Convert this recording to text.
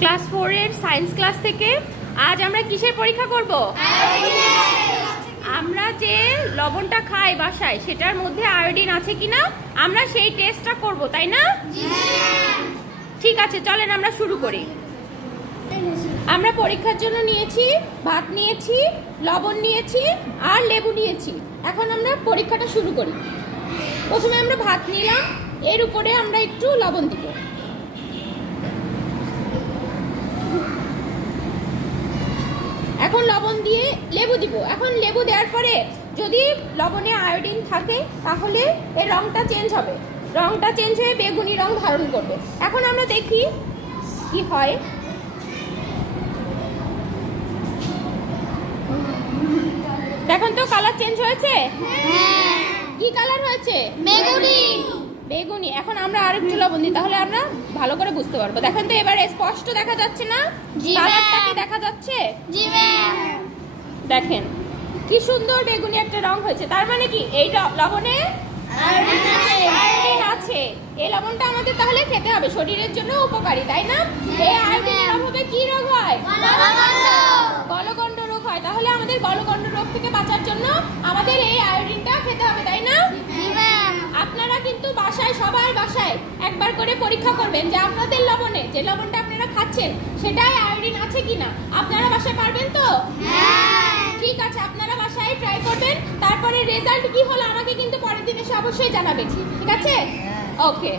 Class 4 এর science class থেকে আজ আমরা কিসের পরীক্ষা করব? আমরা যে লবণটা খাই বাসায় সেটার মধ্যে আয়োডিন আছে কিনা আমরা সেই টেস্টটা করব, তাই না? ঠিক আছে, চলেন আমরা শুরু করি। আমরা পরীক্ষার জন্য নিয়েছি ভাত, নিয়েছি লবণ, নিয়েছি আর লেবু নিয়েছি। এখন আমরা পরীক্ষাটা শুরু করি। প্রথমে আমরা ভাত নিলাম, এর উপরে আমরা একটু লবণ দিব। এখন লবণ দিয়ে লেবু দিব। এখন লেবু দেওয়ার পরে যদি লবণে আয়োডিন থাকে তাহলে এর রংটা চেঞ্জ হবে, রংটা চেঞ্জ হয়ে বেগুনি রং ধারণ করবে। এখন আমরা দেখি কি হয়। দেখুন তো কালার চেঞ্জ হয়েছে। কি কালার হয়েছে? বেগুনি। বেগুনি। এখন আমরা আরেকটু লবণ দিই, তাহলে আমরা ভালো করে বুঝতে পারবো। দেখেন তো এবারে স্পষ্ট দেখা যাচ্ছে না? কালারটা কি দেখা যাচ্ছে? দেখেন কি সুন্দর বেগুনি একটা রং হয়েছে। তার মানে কি এই লবণে আয়োডিন আছে। এই লবণটা আমাদের তাহলে খেতে হবে, শরীরের জন্য উপকারী, তাই না? এই আয়োডিনের অভাবে কি রোগ হয়? গলগণ্ড রোগ হয়। তাহলে আমাদের গলগণ্ড রোগ থেকে বাঁচার জন্য আমাদের এই আয়োডিনটা খেতে হবে, তাই না? আপনারা কিন্তু বাসায়, সবার বাসায় একবার করে পরীক্ষা করবেন যে আপনাদের লবণে, যে লবণটা আপনারা খাচ্ছেন সেটাই আয়োডিন আছে কিনা। আপনারা বাসায় পারবেন তো? ঠিক আছে, আপনারা বাসায় ট্রাই করবেন। তারপরে রেজাল্ট কি হলো আমাকে কিন্তু পরের দিন এসে অবশ্যই জানাবেন, ঠিক আছে? ওকে।